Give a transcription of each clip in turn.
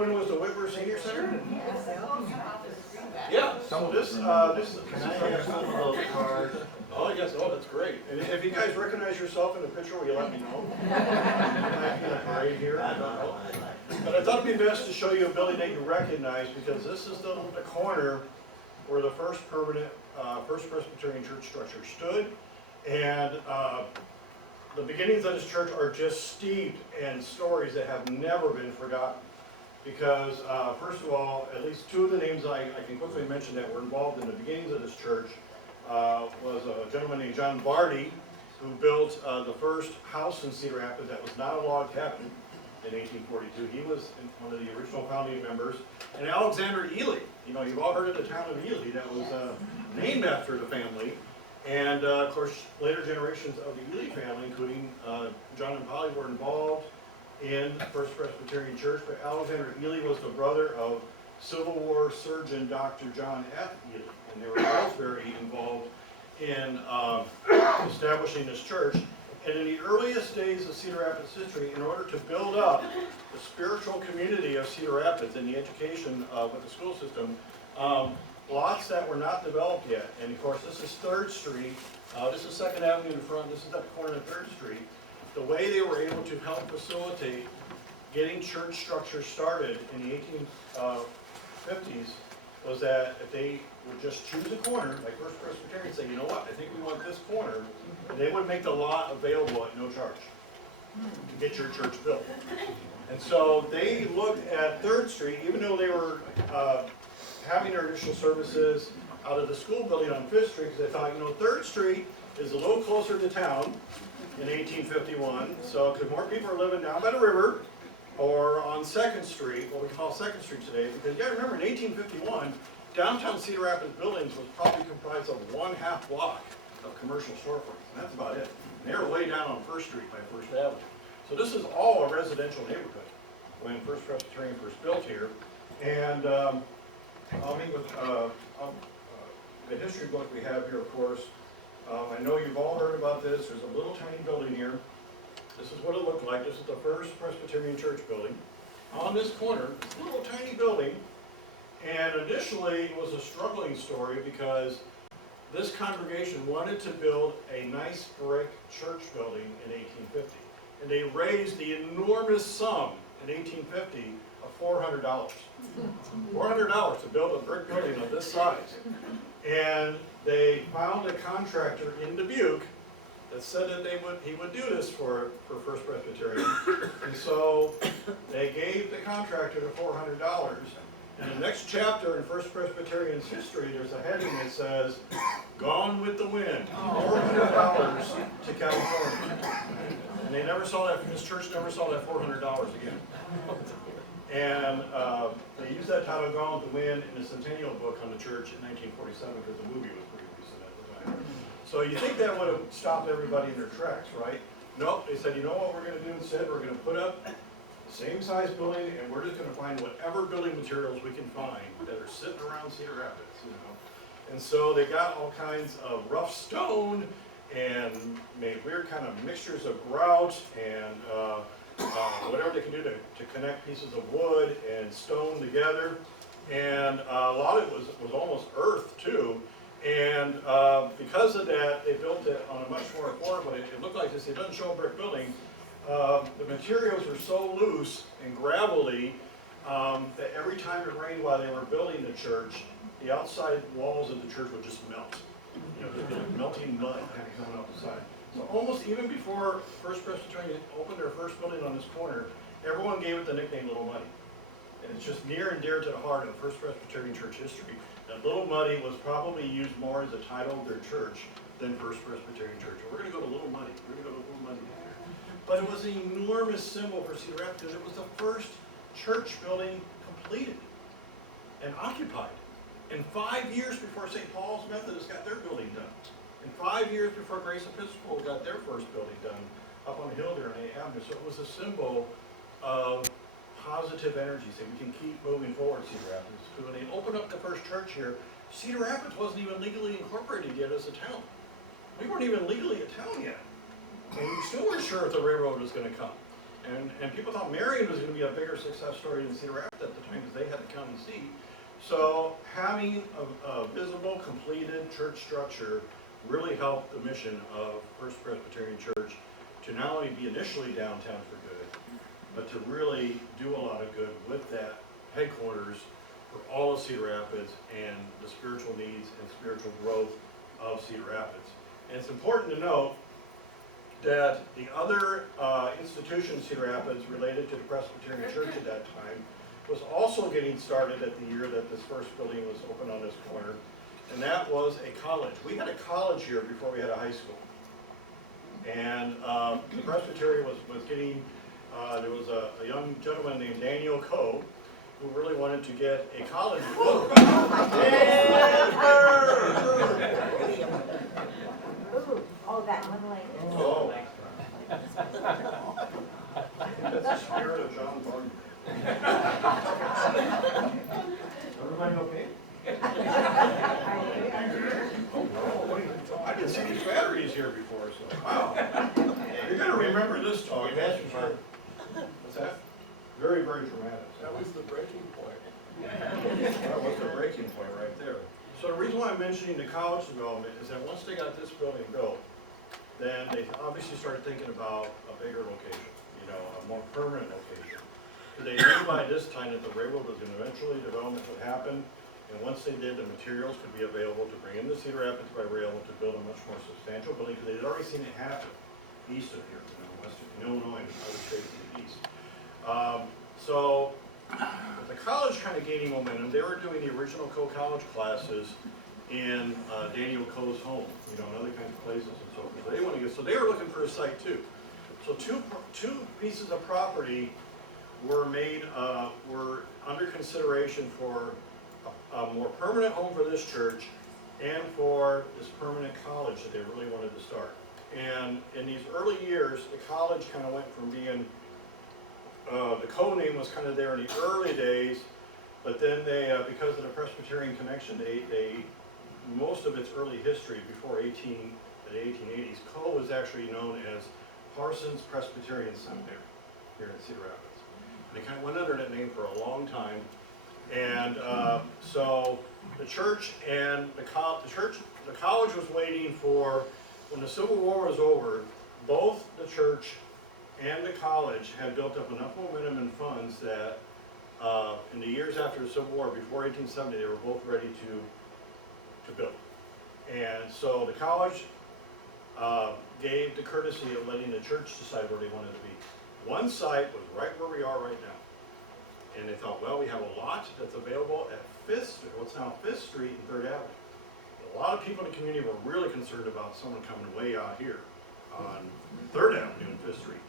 when it was the Whitmer Senior Center? Yes. Yeah, so this Can I have some of those cards? oh yes, oh, that's great. And if you guys recognize yourself in the picture, will you let me know? Right here. But I thought it'd be best to show you a building that you recognize, because this is the corner where the first permanent, First Presbyterian Church structure stood. And the beginnings of this church are just steeped in stories that have never been forgotten. Because, first of all, at least two of the names I can quickly mention that were involved in the beginnings of this church was a gentleman named John Barty, who built the first house in Cedar Rapids that was not a log cabin in 1842. He was one of the original founding members. And Alexander Ely, you know, you've all heard of the town of Ely, that was named after the family. And of course, later generations of the Ely family, including John and Polly, were involved in First Presbyterian Church. But Alexander Ely was the brother of Civil War surgeon Dr. John F. Ely. And they were both very involved in establishing this church. And in the earliest days of Cedar Rapids history, in order to build up the spiritual community of Cedar Rapids and the education with the school system, lots that were not developed yet. And of course, this is 3rd Street. This is 2nd Avenue in front. This is at the corner of 3rd Street. The way they were able to help facilitate getting church structure started in the 1850s was that if they would just choose a corner, like First Presbyterian, say, you know what, I think we want this corner, and they would make the lot available at no charge to get your church built. And so they looked at 3rd Street, even though they were having their initial services out of the school building on 5th Street, because they thought, you know, 3rd Street is a little closer to town in 1851, so because more people are living down by the river or on 2nd Street, what we call 2nd Street today, because you got to remember in 1851, downtown Cedar Rapids buildings was probably comprised of 1/2 block of commercial storefronts, and that's about it. And they were way down on 1st Street by 1st Avenue. So this is all a residential neighborhood when First Presbyterian first built here. And I'll meet with the history book we have here, of course. I know you've all heard about this. There's a little tiny building here. This is what it looked like. This is the First Presbyterian Church building. On this corner, this little tiny building. And initially, it was a struggling story because this congregation wanted to build a nice brick church building in 1850. And they raised the enormous sum in 1850 of $400. $400 to build a brick building of this size. And they found a contractor in Dubuque that said that he would do this for First Presbyterian. And so they gave the contractor the $400. And the next chapter in First Presbyterian's history, there's a heading that says, "Gone with the Wind, $400 to California." And they never saw that, this church never saw that $400 again. And they used that title, "Gone with the Wind," in the Centennial book on the church in 1947 because the movie was pretty recent at the time. So you think that would have stopped everybody in their tracks, right? Nope, they said, you know what we're going to do instead? We're going to put up the same size building, and we're just going to find whatever building materials we can find that are sitting around Cedar Rapids, you know. And so they got all kinds of rough stone and made weird kind of mixtures of grout and whatever they can do to connect pieces of wood and stone together. And a lot of it was almost earth too. And because of that, they built it on a much more affordable, it looked like this, it doesn't show a brick building. The materials were so loose and gravelly that every time it rained while they were building the church, the outside walls of the church would just melt. You know, there'd be like melting mud coming out the side. So almost even before First Presbyterian opened their first building on this corner, everyone gave it the nickname Little Muddy. And it's just near and dear to the heart of First Presbyterian Church history. That Little Muddy was probably used more as a title of their church than First Presbyterian Church. We're going to go to Little Muddy. We're going to go to Little Muddy here. But it was an enormous symbol for Cedar Rapids because it was the first church building completed and occupied. And 5 years before St. Paul's Methodist got their building done. And 5 years before Grace Episcopal got their first building done up on the hill there on 8th Avenue. So it was a symbol of positive energy, so we can keep moving forward, Cedar Rapids. Because when they opened up the first church here, Cedar Rapids wasn't even legally incorporated yet as a town. We weren't even legally a town yet. And we still weren't sure if the railroad was going to come. And people thought Marion was going to be a bigger success story than Cedar Rapids at the time because they had the county seat. So having a visible, completed church structure really helped the mission of First Presbyterian Church to not only be initially downtown for good, but to really do a lot of good with that headquarters for all of Cedar Rapids and the spiritual needs and spiritual growth of Cedar Rapids. And it's important to note that the other institution in Cedar Rapids related to the Presbyterian Church at that time was also getting started at the year that this first building was opened on this corner, and that was a college. We had a college here before we had a high school. And the Presbyterian was getting, there was a young gentleman named Daniel Coe who really wanted to get a college. Ooh, oh, that one lady. Oh. That's the spirit of John Barton. Everybody okay? I didn't see these batteries here before, so wow. You're gonna remember this talk, that's for sure. What's that? Very, very dramatic. That was the breaking point. That was the breaking point right there. So the reason why I'm mentioning the college development is that once they got this building built, then they obviously started thinking about a bigger location, a more permanent location. So they knew by this time that the railroad was going to eventually, development would happen, and once they did, the materials could be available to bring into Cedar Rapids by rail to build a much more substantial building, because they had already seen it happen east of here, in Illinois, and other states to the east. So with the college kind of gaining momentum, they were doing the original co-college classes in Daniel Coe's home, and other kinds of places and so forth. So they were looking for a site too. So two pieces of property were under consideration for a more permanent home for this church and for this permanent college that they really wanted to start. And in these early years, the college kind of went from being, the Coe name was kind of there in the early days, but then they, because of the Presbyterian connection, they most of its early history before the 1880s, Coe was actually known as Parsons Presbyterian Seminary here in Cedar Rapids. And they kind of went under that name for a long time. And so the church and the college was waiting for, when the Civil War was over, both the church and the college had built up enough momentum and funds that in the years after the Civil War, before 1870, they were both ready to build. And so the college gave the courtesy of letting the church decide where they wanted to be. One site was right where we are right now. And they thought, well, we have a lot that's available at what's now 5th Street and 3rd Avenue. A lot of people in the community were really concerned about someone coming way out here on 3rd Avenue and 5th Street.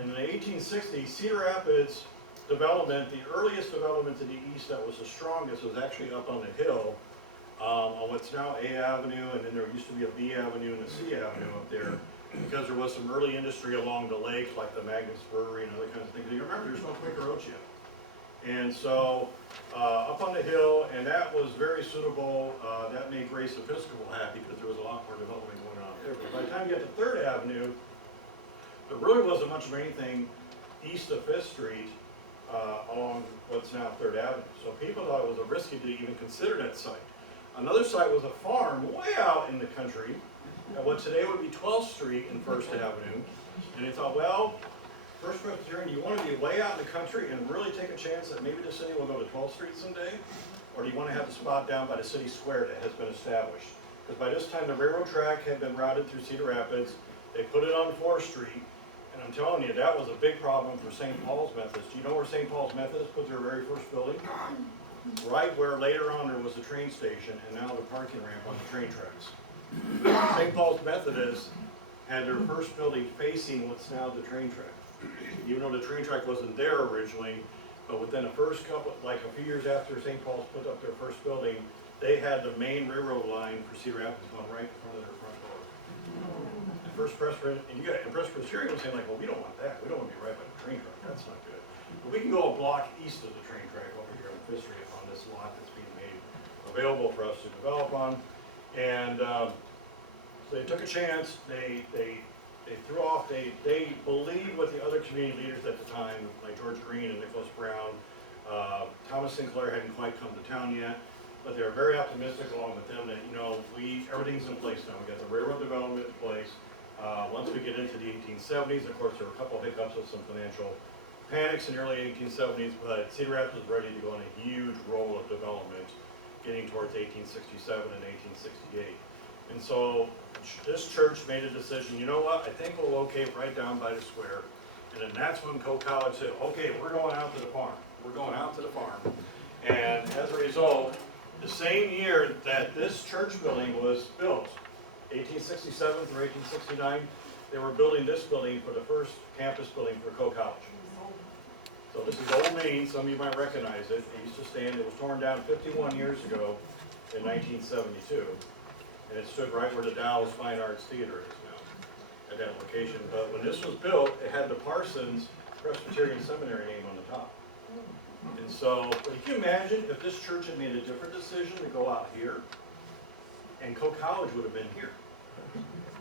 And in the 1860s, Cedar Rapids development, the earliest development to the east that was the strongest was actually up on the hill on what's now A Avenue, and then there used to be a B Avenue and a C Avenue up there, because there was some early industry along the lake, like the Magnus Brewery and other kinds of things. You remember, there's no Quaker Oats yet. And so, up on the hill, and that was very suitable. That made Grace Episcopal happy because there was a lot more development going on there. But by the time you get to 3rd Avenue, there really wasn't much of anything east of 5th Street along what's now 3rd Avenue. So people thought it was risky to even consider that site. Another site was a farm way out in the country, at what today would be 12th Street and 1st Avenue. And they thought, well, First Presbyterian, do you want to be way out in the country and really take a chance that maybe the city will go to 12th Street someday? Or do you want to have the spot down by the city square that has been established? Because by this time the railroad track had been routed through Cedar Rapids. They put it on 4th Street. And I'm telling you, that was a big problem for St. Paul's Methodist. Do you know where St. Paul's Methodist put their very first building? Right where later on there was a train station and now the parking ramp on the train tracks. St. Paul's Methodist had their first building facing what's now the train track. Even though the train track wasn't there originally, but within the first couple, like a few years after St. Paul's put up their first building, they had the main railroad line for Cedar Rapids going right in front of their front door. And First Presbyterian was saying like, well, we don't want that. We don't want to be right by the train track. That's not good. But we can go a block east of the train track over here on 5th Street on this lot that's being made available for us to develop on. And so they took a chance. They they believed what the other community leaders at the time, like George Green and Nicholas Brown, Thomas Sinclair hadn't quite come to town yet, but they were very optimistic along with them that, everything's in place now. We got the railroad development in place. Once we get into the 1870s, of course, there were a couple of hiccups with some financial panics in the early 1870s, but Cedar Rapids was ready to go on a huge roll of development getting towards 1867 and 1868. And so this church made a decision, you know what, I think we'll locate right down by the square. And then that's when Coe College said, okay, we're going out to the farm. We're going out to the farm. And as a result, the same year that this church building was built, 1867 through 1869, they were building this building for the first campus building for Coe College. So this is Old Main, some of you might recognize it. It used to stand, it was torn down 51 years ago in 1972. And it stood right where the Dallas Fine Arts Theater is now, at that location. But when this was built, it had the Parsons Presbyterian Seminary name on the top. And so, but you can imagine if this church had made a different decision to go out here, and Coe College would have been here.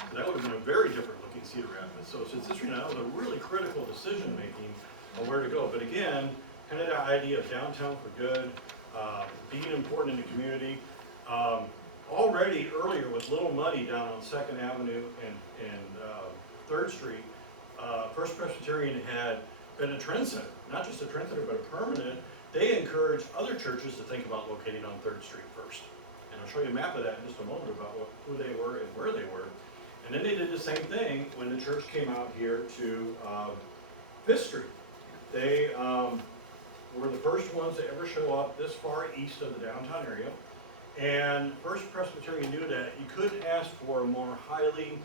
So that would have been a very different looking Cedar Rapids. So since this, that was a really critical decision making on where to go. But again, kind of that idea of downtown for good, being important in the community. Already earlier with Little Muddy down on 2nd Avenue and 3rd Street, First Presbyterian had been a trendsetter, not just a trendsetter, but a permanent. They encouraged other churches to think about locating on 3rd Street first. And I'll show you a map of that in just a moment about who they were and where they were. And then they did the same thing when the church came out here to 5th Street. They were the first ones to ever show up this far east of the downtown area. And First Presbyterian knew that you couldn't ask for a more highly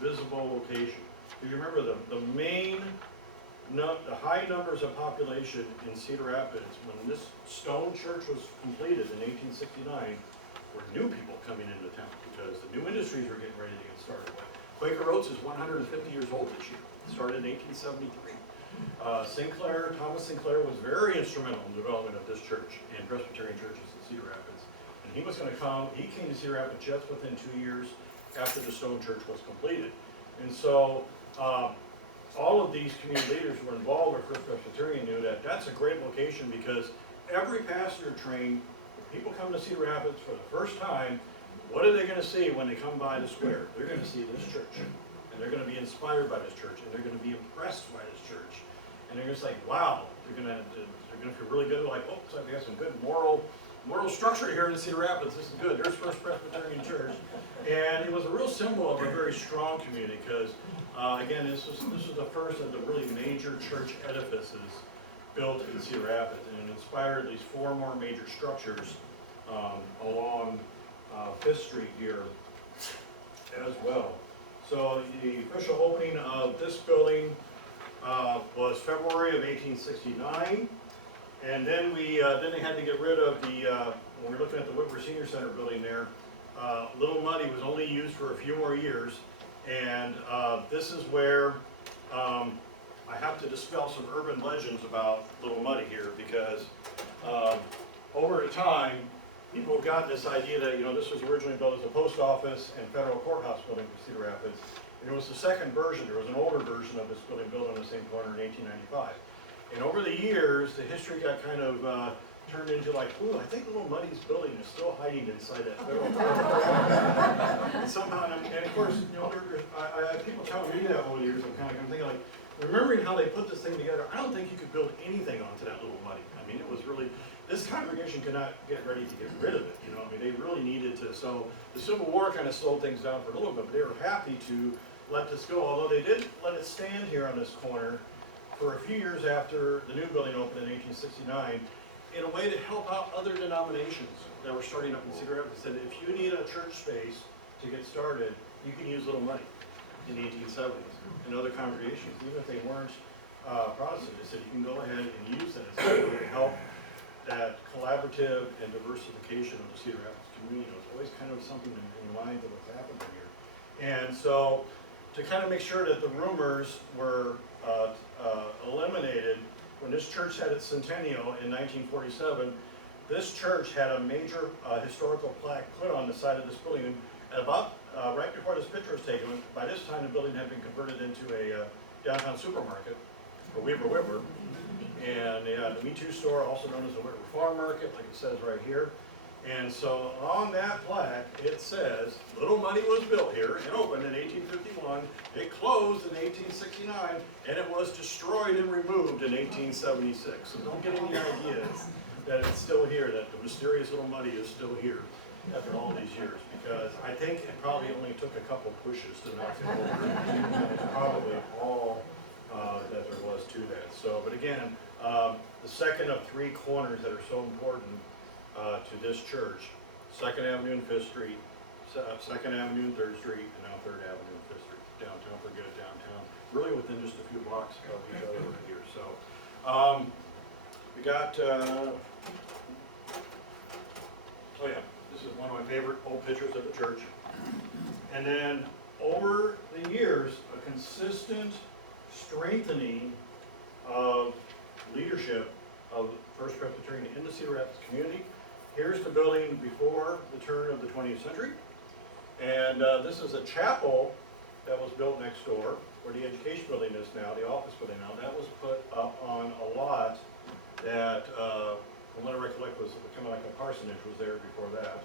visible location. Do you remember the high numbers of population in Cedar Rapids when this stone church was completed in 1869 were new people coming into town because the new industries were getting ready to get started. Quaker Oats is 150 years old this year. It started in 1873. Thomas Sinclair was very instrumental in the development of this church and Presbyterian churches in Cedar Rapids. And he came to Cedar Rapids just within 2 years after the stone church was completed. And so all of these community leaders who were involved with First Presbyterian knew that that's a great location because every passenger train, if people come to Cedar Rapids for the first time, what are they going to see when they come by the square? They're going to see this church. And they're going to be inspired by this church. And they're going to be impressed by this church. And they're just like, wow, they're going to feel really good. Like, oh, looks like we have some good moral structure here in Cedar Rapids. This is good. There's First Presbyterian Church. And it was a real symbol of a very strong community because, again, this was the first of the really major church edifices built in Cedar Rapids. And it inspired these 4 more major structures along 5th Street here as well. So the official opening of this building was February of 1869. And then they had to get rid of when we're looking at the Whitmer Senior Center building there, Little Muddy was only used for a few more years. And this is where I have to dispel some urban legends about Little Muddy here because over time, people have gotten this idea that, this was originally built as a post office and federal courthouse building for Cedar Rapids. And it was the second version. There was an older version of this building built on the same corner in 1895. And over the years, the history got kind of turned into like, ooh, I think Little Muddy's building is still hiding inside that federal courthouse. Somehow, and of course, I people tell me that over the years. I'm thinking like, remembering how they put this thing together, I don't think you could build anything onto that Little Muddy. I mean, it was really, this congregation could not get ready to get rid of it, they really needed to. So the Civil War kind of slowed things down for a little bit, but they were happy to let this go, although they did let it stand here on this corner for a few years after the new building opened in 1869 in a way to help out other denominations that were starting up in Cedar Rapids. They said, if you need a church space to get started, you can use Little Muddy in the 1870s and other congregations, even if they weren't Protestant. They said, you can go ahead and use that as a way to help that collaborative and diversification of the Cedar Rapids community. It's always kind of something in mind of what's happening here. And so to kind of make sure that the rumors were eliminated, when this church had its centennial in 1947, this church had a major historical plaque put on the side of this building. At about right before this picture was taken, by this time the building had been converted into a downtown supermarket, a Weber. And they had the Me Too store, also known as the Weber Farm Market, like it says right here. And so on that plaque, it says, Little Money was built here and opened in 1851. It closed in 1869, and it was destroyed and removed in 1876. So don't get any ideas that it's still here, that the mysterious Little Money is still here after all these years. Because I think it probably only took a couple pushes to knock it over. That's probably all that there was to that. So, but again, the second of three corners that are so important to this church, 2nd Avenue and 5th Street, 2nd Avenue and 3rd Street, and now 3rd Avenue and 5th Street. Downtown, forget it, downtown. Really within just a few blocks of each other right here. So, we got, oh yeah, this is one of my favorite old pictures of the church. And then over the years, a consistent strengthening of leadership of First Presbyterian in the Cedar Rapids community. Here's the building before the turn of the 20th century. And this is a chapel that was built next door, where the education building is now, the office building now. That was put up on a lot that, from what I recollect, was kind of like a parsonage was there before that.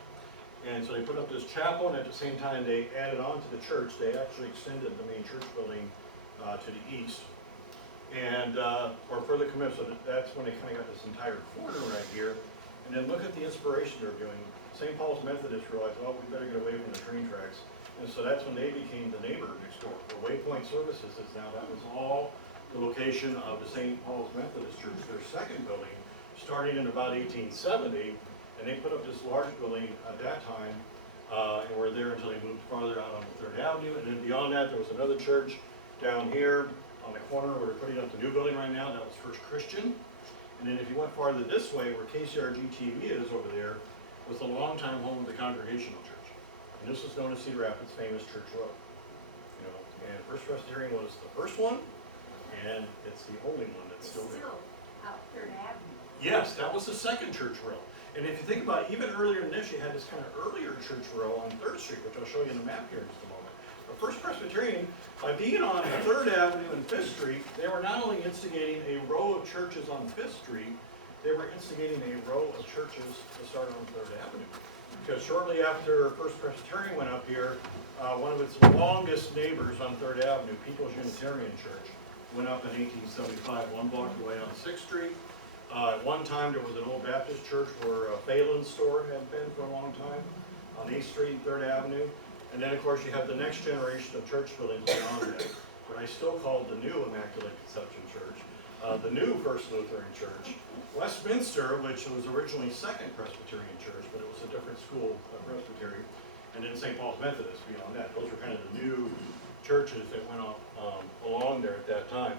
And so they put up this chapel, and at the same time they added on to the church. They actually extended the main church building to the east. And, or further commit, so that's when they kind of got this entire corner right here. And then look at the inspiration they're doing. St. Paul's Methodists realized, well, we better get away from the train tracks. And so that's when they became the neighbor next door. For Waypoint Services is now, that was all the location of the St. Paul's Methodist Church, their second building, starting in about 1870. And they put up this large building at that time, and were there until they moved farther out on 3rd Avenue. And then beyond that, there was another church down here on the corner where they're putting up the new building right now. That was First Christian. And then if you went farther this way, where KCRG TV is over there, was the longtime home of the Congregational Church. And this is known as Cedar Rapids' famous Church Road. You know, and First Presbyterian was the first one, and it's the only one that's still there. Still out 3rd Avenue. Yes, that was the second church row. And if you think about it, even earlier than this, you had this kind of earlier church row on 3rd Street, which I'll show you in the map here in just a moment. But First Presbyterian, by being on 3rd Avenue and 5th Street, they were not only instigating a row of churches on 5th Street, they were instigating a row of churches to start on 3rd Avenue. Because shortly after First Presbyterian went up here, one of its longest neighbors on 3rd Avenue, People's Unitarian Church, went up in 1875, one block away on 6th Street. At one time, there was an old Baptist church where Phelan's store had been for a long time, on 8th Street and 3rd Avenue. And then, of course, you have the next generation of church buildings beyond that, what I still call the new Immaculate Conception Church, the new First Lutheran Church, Westminster, which was originally Second Presbyterian Church, but it was a different school of Presbytery, and then St. Paul's Methodist beyond that. Those were kind of the new churches that went on along there at that time.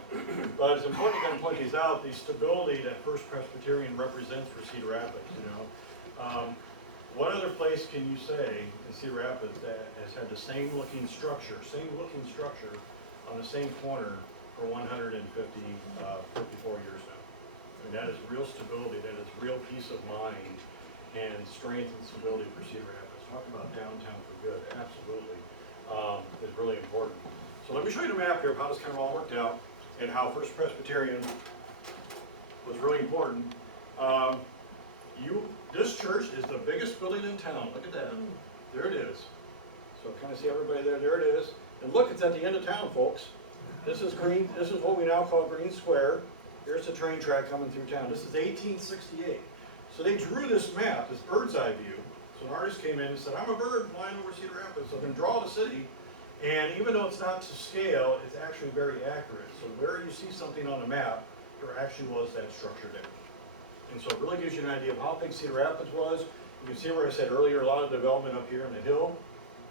But it's important to kind of point these out, the stability that First Presbyterian represents for Cedar Rapids, you know. What other place can you say in Cedar Rapids that has had the same looking structure on the same corner for 154 years now? I mean, that is real stability, that is real peace of mind and strength and stability for Cedar Rapids. Talk about downtown for good, absolutely, is really important. So let me show you the map here of how this kind of all worked out and how First Presbyterian was really important. This church is the biggest building in town. Look at that. There it is. So kind of see everybody there. There it is. And look, it's at the end of town, folks. This is green. This is what we now call Green Square. Here's the train track coming through town. This is 1868. So they drew this map, this bird's eye view. So an artist came in and said, I'm a bird flying over Cedar Rapids. So I'm going to draw the city. And even though it's not to scale, it's actually very accurate. So where you see something on a map, there actually was that structure there. And so it really gives you an idea of how big Cedar Rapids was. You can see where I said earlier, a lot of development up here on the hill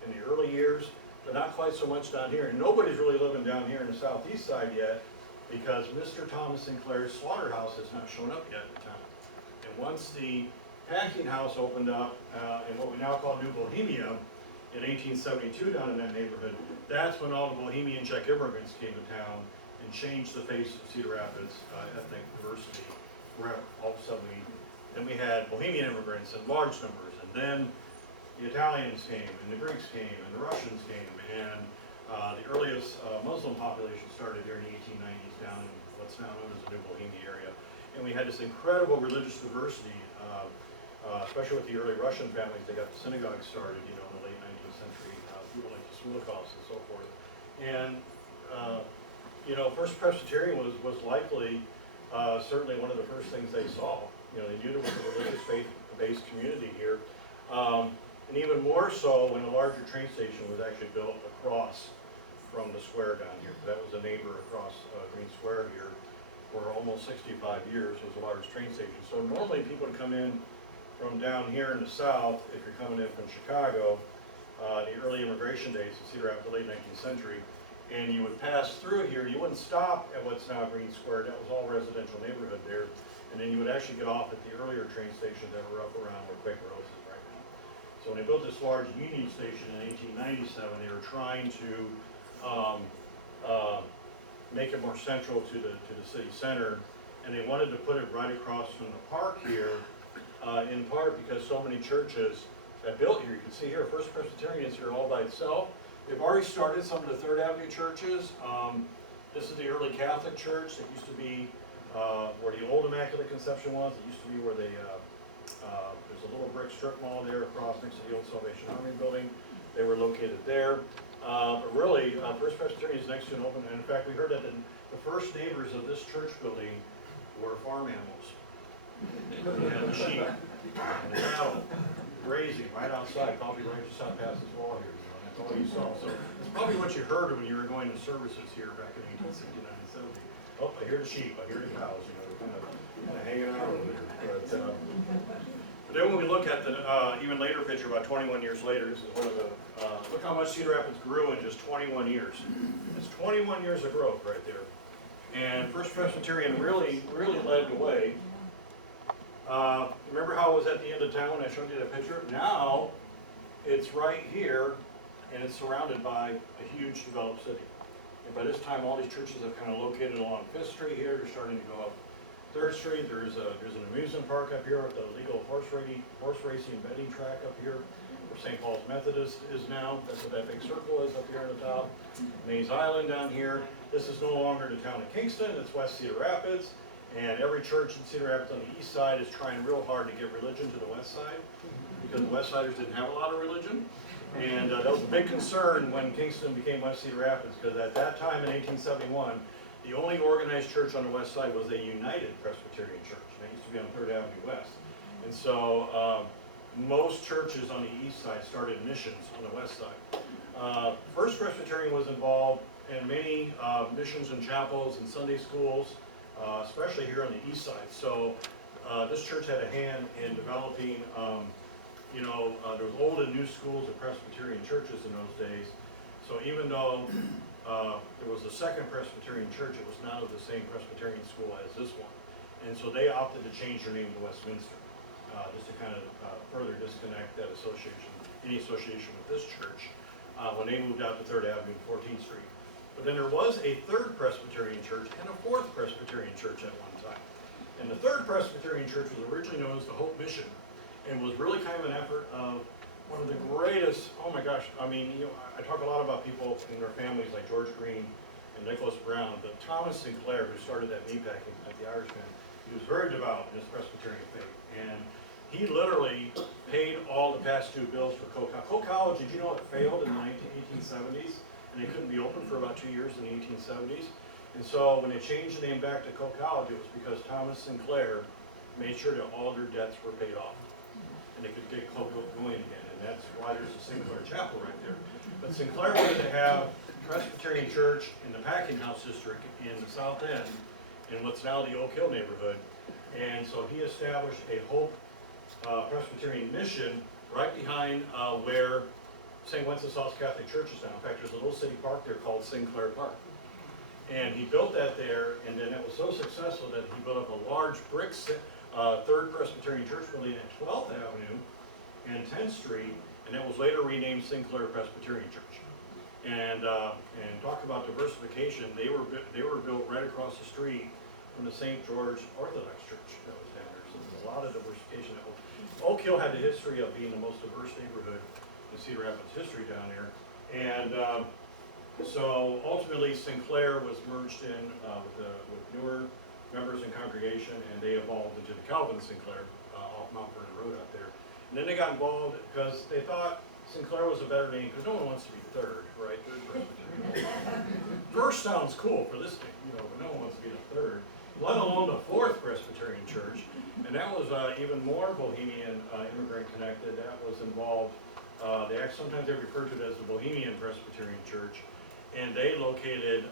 in the early years, but not quite so much down here. And nobody's really living down here in the southeast side yet because Mr. Thomas Sinclair's slaughterhouse has not shown up yet in town. And once the packing house opened up in what we now call New Bohemia in 1872 down in that neighborhood, that's when all the Bohemian Czech immigrants came to town and changed the face of Cedar Rapids ethnic diversity. Where all of a sudden then we had Bohemian immigrants in large numbers, and then the Italians came, and the Greeks came, and the Russians came, and the earliest Muslim population started there in the 1890s down in what's now known as the New Bohemia area. And we had this incredible religious diversity, especially with the early Russian families. They got the synagogue started, you know, in the late 19th century, people like the Smulikovs and so forth. And, you know, First Presbyterian was likely certainly one of the first things they saw. You know, they knew there was a religious faith-based community here. And even more so when a larger train station was actually built across from the square down here. That was a neighbor across Green Square here for almost 65 years, was a large train station. So normally people would come in from down here in the south, if you're coming in from Chicago, the early immigration days in Cedar Rapids, the late 19th century, and you would pass through here. You wouldn't stop at what's now Green Square. That was all residential neighborhood there. And then you would actually get off at the earlier train stations that were up around where Quaker Oats is right now. So when they built this large Union Station in 1897, they were trying to make it more central to the city center, and they wanted to put it right across from the park here, in part because so many churches that built here. You can see here, First Presbyterian is here all by itself. They've already started some of the Third Avenue churches. This is the early Catholic church that used to be where the old Immaculate Conception was. It used to be where they there's a little brick strip mall there across next to the old Salvation Army building. They were located there. But really, First Presbyterian is next to an open, and in fact, we heard that the first neighbors of this church building were farm animals. They had the sheep and the cattle grazing right outside, probably right just out past this wall here. You know, that's all you saw. So it's probably what you heard when you were going to services here back in 1869 and 70. Oh, I hear the sheep, I hear the cows, you know, they're kind of hanging out over there. But then when we look at the even later picture, about 21 years later, this is one of the, look how much Cedar Rapids grew in just 21 years. It's 21 years of growth right there. And First Presbyterian really led the way. Remember how it was at the end of town when I showed you that picture? Now, it's right here, and it's surrounded by a huge developed city. And by this time, all these churches have kind of located along 5th Street here. They're starting to go up 3rd Street. There's an amusement park up here with the legal horse racing and betting track up here, where St. Paul's Methodist is now. That's what that big circle is up here on the top. Mays Island down here. This is no longer the town of Kingston. It's West Cedar Rapids. And every church in Cedar Rapids on the east side is trying real hard to get religion to the west side, because the west siders didn't have a lot of religion. And that was a big concern when Kingston became West Cedar Rapids, because at that time in 1871, the only organized church on the west side was a United Presbyterian Church. And it used to be on 3rd Avenue West. And so most churches on the east side started missions on the west side. First Presbyterian was involved in many missions and chapels and Sunday schools, especially here on the east side. So this church had a hand in developing there was old and new schools of Presbyterian churches in those days. So even though there was a second Presbyterian church, it was not of the same Presbyterian school as this one. And so they opted to change their name to Westminster, just to kind of further disconnect that association, any association with this church, when they moved out to 3rd Avenue and 14th Street. But then there was a 3rd Presbyterian church and a 4th Presbyterian church at one time. And the 3rd Presbyterian church was originally known as the Hope Mission, and was really kind of an effort of one of the greatest, oh my gosh, I mean, I talk a lot about people and their families like George Green and Nicholas Brown, but Thomas Sinclair, who started that meatpacking at the Irishman, he was very devout in his Presbyterian faith, and he literally paid all the past due bills for Coe College. Coe College, did you know it failed in the 1870s, and they couldn't be open for about 2 years in the 1870s? And so when they changed the name back to Coe College, it was because Thomas Sinclair made sure that all their debts were paid off, and they could get Coe going again. And that's why there's a Sinclair Chapel right there. But Sinclair wanted to have Presbyterian Church in the Packing House District in the South End, in what's now the Oak Hill neighborhood. And so he established a Hope Presbyterian mission right behind where St. Wenceslas Catholic Church is now. In fact, there's a little city park there called Sinclair Park. And he built that there, and then it was so successful that he built up a large brick 3rd Presbyterian Church building at 12th Avenue and 10th Street, and it was later renamed Sinclair Presbyterian Church. And talk about diversification, they were built right across the street from the St. George Orthodox Church that was down there. So there's a lot of diversification. Oak Hill had the history of being the most diverse neighborhood in Cedar Rapids history down there. And so ultimately Sinclair was merged in with newer members and congregation, and they evolved into the Calvin Sinclair off Mount Vernon Road out there. And then they got involved because they thought Sinclair was a better name, because no one wants to be third, right? Third Presbyterian. First sounds cool for this thing, but no one wants to be the third, let alone the fourth Presbyterian church. And that was even more Bohemian immigrant connected. That was involved, sometimes they refer to it as the Bohemian Presbyterian Church. And they located,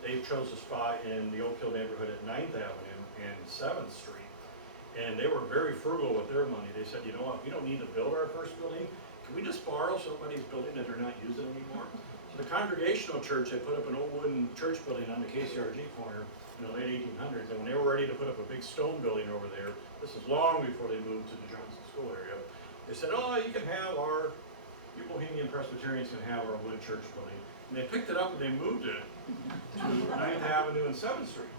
they chose a spot in the Oak Hill neighborhood at 9th Avenue and 7th Street. And they were very frugal with their money. They said, you know what, we don't need to build our first building. Can we just borrow somebody's building that they're not using anymore? So the Congregational Church, they put up an old wooden church building on the KCRG corner in the late 1800s. And when they were ready to put up a big stone building over there, this is long before they moved to the Johnson School area, they said, oh, you can have you Bohemian Presbyterians can have our wooden church building. And they picked it up and they moved it to 9th Avenue and 7th Street.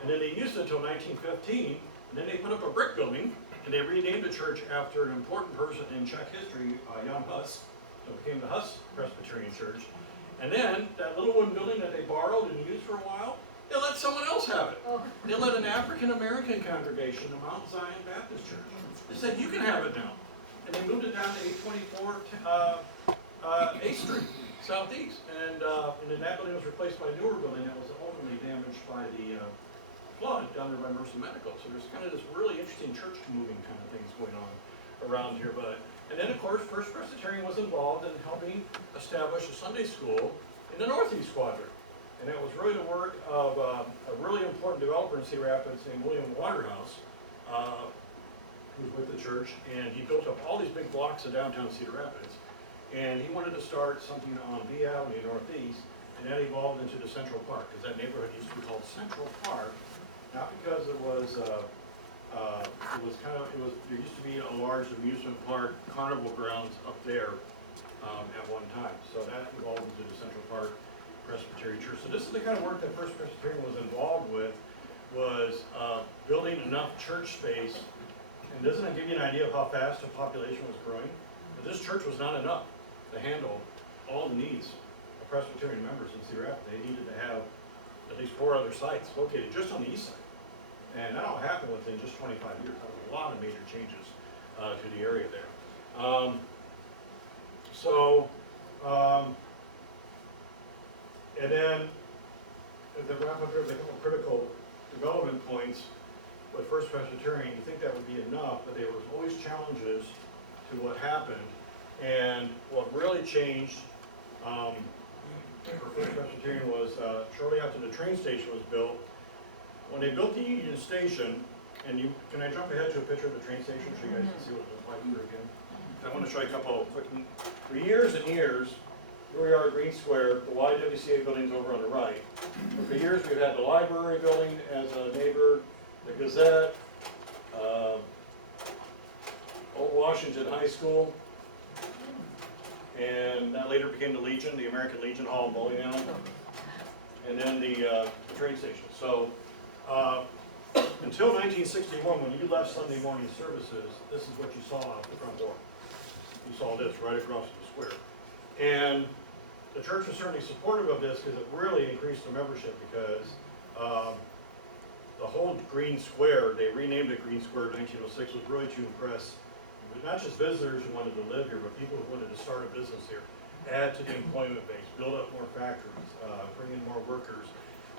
And then they used it until 1915, and then they put up a brick building, and they renamed the church after an important person in Czech history, Jan Hus. So it became the Hus Presbyterian Church. And then that little wooden building that they borrowed and used for a while, they let someone else have it. They let an African American congregation, the Mount Zion Baptist Church. They said, you can have it now. And they moved it down to 824 8th Street, Southeast. And then that building was replaced by a newer building that was ultimately damaged by the flood down there by Mercy Medical. So there's kind of this really interesting church moving kind of things going on around here. And then of course, First Presbyterian was involved in helping establish a Sunday school in the Northeast Quadrant. And that was really the work of a really important developer in Cedar Rapids named William Waterhouse, who was with the church, and he built up all these big blocks of downtown Cedar Rapids. And he wanted to start something on B Avenue Northeast, and that evolved into the Central Park, because that neighborhood used to be called Central Park, not because there used to be a large amusement park, carnival grounds up there at one time. So that evolved into the Central Park Presbyterian Church. So this is the kind of work that First Presbyterian was involved with, was building enough church space. And doesn't it give you an idea of how fast the population was growing? But this church was not enough to handle all the needs of Presbyterian members in Cedar Rapids. They needed to have at least 4 other sites located just on the east side. And that all happened within just 25 years. That was a lot of major changes to the area there. And then, at the wrap up here, a couple critical development points with First Presbyterian. You think that would be enough, but there was always challenges to what happened. And what really changed for First Presbyterian was shortly after the train station was built, when they built the Union Station, and can I jump ahead to a picture of the train station so you guys can see what it looks like here again? I want to show you a couple of quick, for years and years, here we are at Green Square, the YWCA building's over on the right. But for years we've had the library building as a neighbor, the Gazette, Old Washington High School, and that later became the Legion, the American Legion Hall and Bowling Alley, and then the train station. So until 1961, when you left Sunday morning services, this is what you saw out the front door. You saw this right across the square. And the church was certainly supportive of this because it really increased the membership, because the whole Green Square, they renamed it Green Square in 1906, was really to impress not just visitors who wanted to live here, but people who wanted to start a business here, add to the employment base, build up more factories, bring in more workers.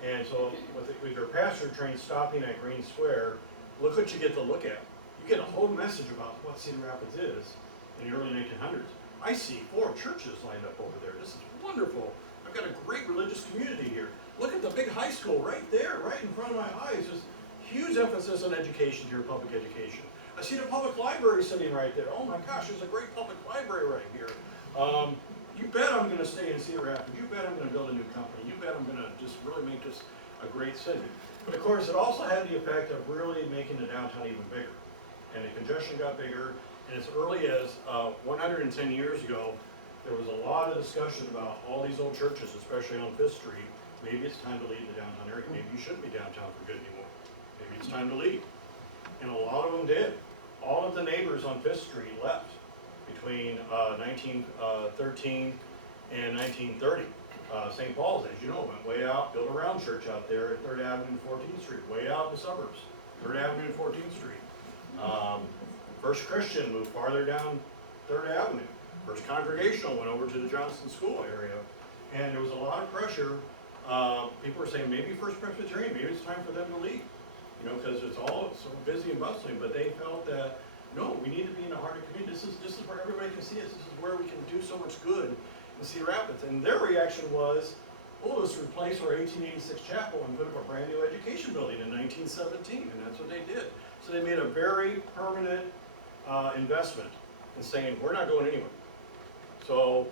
And so with your passenger train stopping at Green Square, look what you get to look at. You get a whole message about what Cedar Rapids is in the early 1900s. I see 4 churches lined up over there. This is wonderful. I've got a great religious community here. Look at the big high school right there, right in front of my eyes. Just huge emphasis on education here, public education. I see the public library sitting right there. Oh my gosh, there's a great public library right here. You bet I'm going to stay in Cedar Rapids. You bet I'm going to build a new company. You bet I'm going to just really make this a great city. But of course, it also had the effect of really making the downtown even bigger. And the congestion got bigger. And as early as 110 years ago, there was a lot of discussion about all these old churches, especially on 5th Street. Maybe it's time to leave the downtown area. Maybe you shouldn't be downtown for good anymore. Maybe it's time to leave. And a lot of them did. All of the neighbors on Fifth Street left between 1913 and 1930. St. Paul's, as you know, went way out, built a round church out there at 3rd Avenue and 14th Street, way out in the suburbs, 3rd Avenue and 14th Street. First Christian moved farther down 3rd Avenue. First Congregational went over to the Johnston School area. And there was a lot of pressure. People were saying maybe First Presbyterian, maybe it's time for them to leave. You know, because it's all so busy and bustling, but they felt that, no, we need to be in the heart of the community. This is where everybody can see us. This is where we can do so much good in Cedar Rapids. And their reaction was, oh, let's replace our 1886 chapel and put up a brand new education building in 1917. And that's what they did. So they made a very permanent investment in saying, we're not going anywhere. So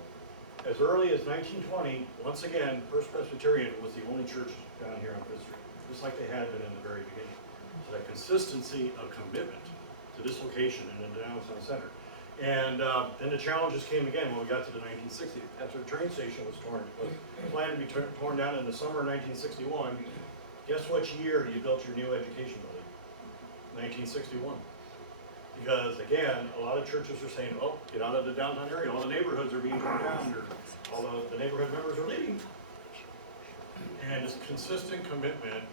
as early as 1920, once again, First Presbyterian was the only church down here on Fifth Street, just like they had been in the very beginning. So that consistency of commitment to this location and in the downtown center. And then the challenges came again when we got to the 1960s. After the train station was planned to be torn down in the summer of 1961, guess what year you built your new education building? 1961. Because again, a lot of churches are saying, oh, get out of the downtown area, all the neighborhoods are being torn down, or all the neighborhood members are leaving. And it's consistent commitment,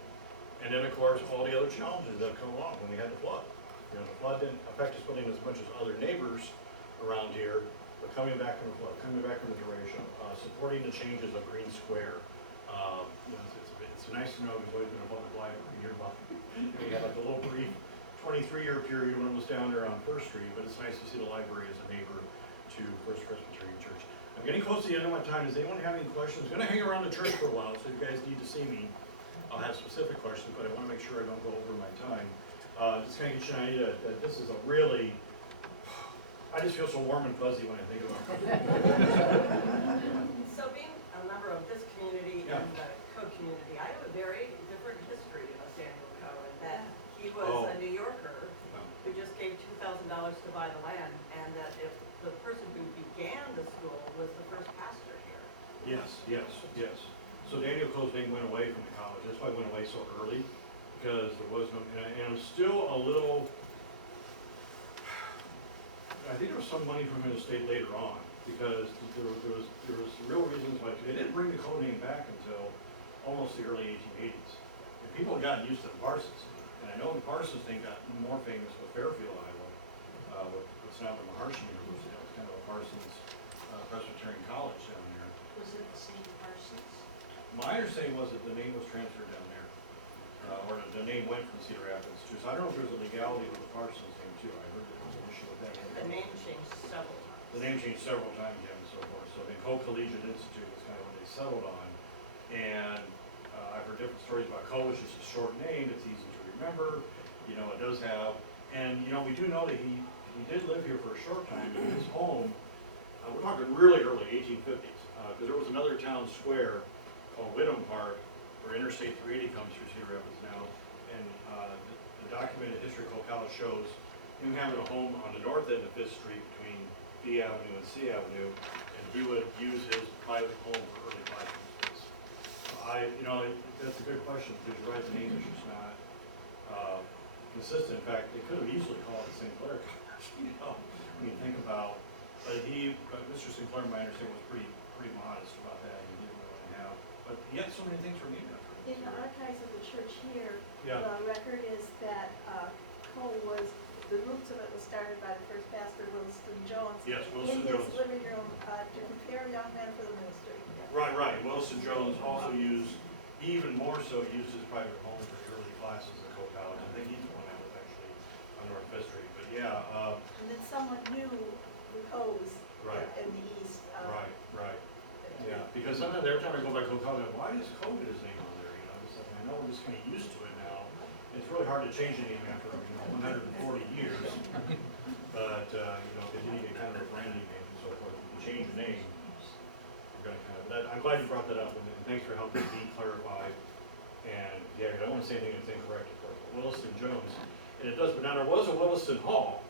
and then of course, all the other challenges that come along when we had the flood. You know, the flood didn't affect us building as much as other neighbors around here, but coming back from the flood, coming back from the duration, supporting the changes of Green Square. You know, it's nice to know there's always been a public library nearby. We had like a little brief 23-year period when it was down there on First Street, but it's nice to see the library as a neighbor to First Presbyterian Church. I'm getting close to the end of my time. Does anyone have any questions? I'm going to hang around the church for a while, so if you guys need to see me, I'll have specific questions, but I want to make sure I don't go over my time. Just kind of get you an idea that this is a really, I just feel so warm and fuzzy when I think about it. So being a member of this community and the Coe community, I have a very different history of Samuel Coe, in that he was a New Yorker who just gave $2,000 to buy the land, and that if the person who began the school was the first pastor here. Yes. So Daniel Coe's name went away from the college. That's why it went away so early, because there was no, and I'm still a little, I think there was some money from his estate later on, because there was real reasons why, they didn't bring the Coe name back until almost the early 1880s. And people had gotten used to the Parsons. And I know the Parsons thing got more famous with Fairfield, Iowa, what's now the Maharshi University. That was kind of a Parsons Presbyterian college down there. Was it the same Parsons? My understanding was that the name was transferred down there, or the name went from Cedar Rapids too. So I don't know if there's a legality with the Parsons name too. I heard there was an issue with that. The name changed several times. The name changed several times, yeah, and so forth. So the Coe Collegiate Institute was kind of what they settled on. And I've heard different stories about Coe. It's just a short name. It's easy to remember. You know, it does have, and you know, we do know that he did live here for a short time. In his home, we're talking really early 1850s, because there was another town square called Whittam Park, where Interstate 380 comes through Cedar Rapids now. And the documented history of Coe College shows him having a home on the north end of Fifth Street between B Avenue and C Avenue, and he would use his private home for early classroom space. You know, that's a good question, because you're right, the name is just not consistent. In fact, they could have easily called it St. Clair College, you know, when you think about, but Mr. St. Clair, my understanding, was pretty modest about that. He didn't really have, but he had so many things for me. In the archives of the church here, Yeah. the record is that Coe was, the roots of it was started by the first pastor, Williston Jones. Yes, Williston in Jones. his living room to prepare young men for the ministry. Right. Williston Jones also used, even more so, used his private home for the early classes at Coe College. I think he's the one that was actually on North Fifth Street, but yeah. And then someone knew the Coes in the east. Right. Yeah, because sometimes every time I go by Coe College, why does Coe get his name on there? You know, just like, I know we're just kind of used to it now. It's really hard to change a name after 140 years. But you know, because you need to get kind of a branding name and so forth. If you change the name, you're going to kind of. I'm glad you brought that up, and thanks for helping me clarify. And yeah, I don't want to say anything that's incorrect, of course. But Williston Jones, and it does. But now there was a Williston Hall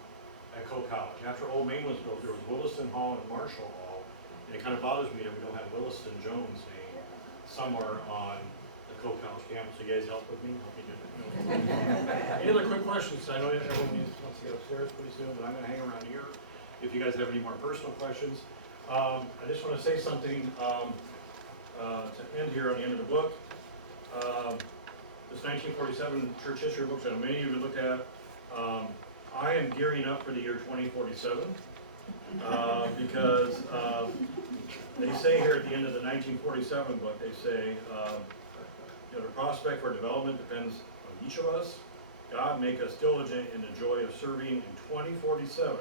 at Coe College. After Old Main was built, there was Williston Hall and Marshall Hall. And it kind of bothers me that we don't have Williston Jones' name somewhere on the Coe College campus. You guys help with me, help me do it. Any other quick questions? I know everyone wants to get upstairs pretty soon, but I'm gonna hang around here if you guys have any more personal questions. I just wanna say something, to end here on the end of the book. This 1947 church history book that many of you looked at, I am gearing up for the year 2047, because they say here at the end of the 1947 book, they say, the prospect for development depends on each of us. God make us diligent in the joy of serving in 2047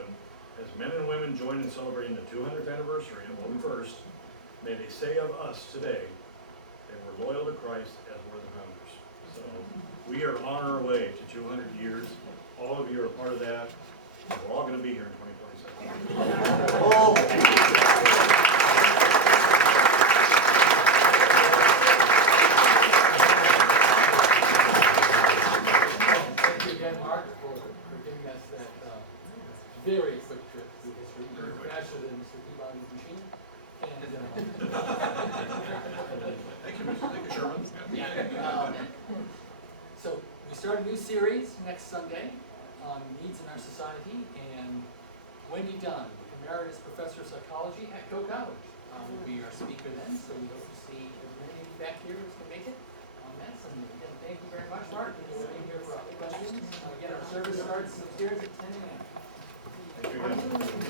as men and women join in celebrating the 200th anniversary of Women First. May they say of us today that we're loyal to Christ as were the founders. So we are on our way to 200 years. All of you are a part of that. We're all going to be here in 2047. Very quick trip through history, even faster than Mr. Peabody's machine. And, Thank you, Sherman. so we start a new series next Sunday on needs in our society, and Wendy Dunn, Emeritus Professor of Psychology at Coe College, will be our speaker then, so we hope to see as many of you back here as can make it on that Sunday. Again, thank you very much, Mark, for being here for questions. Again, our service starts upstairs at 10 a.m. Thank you again.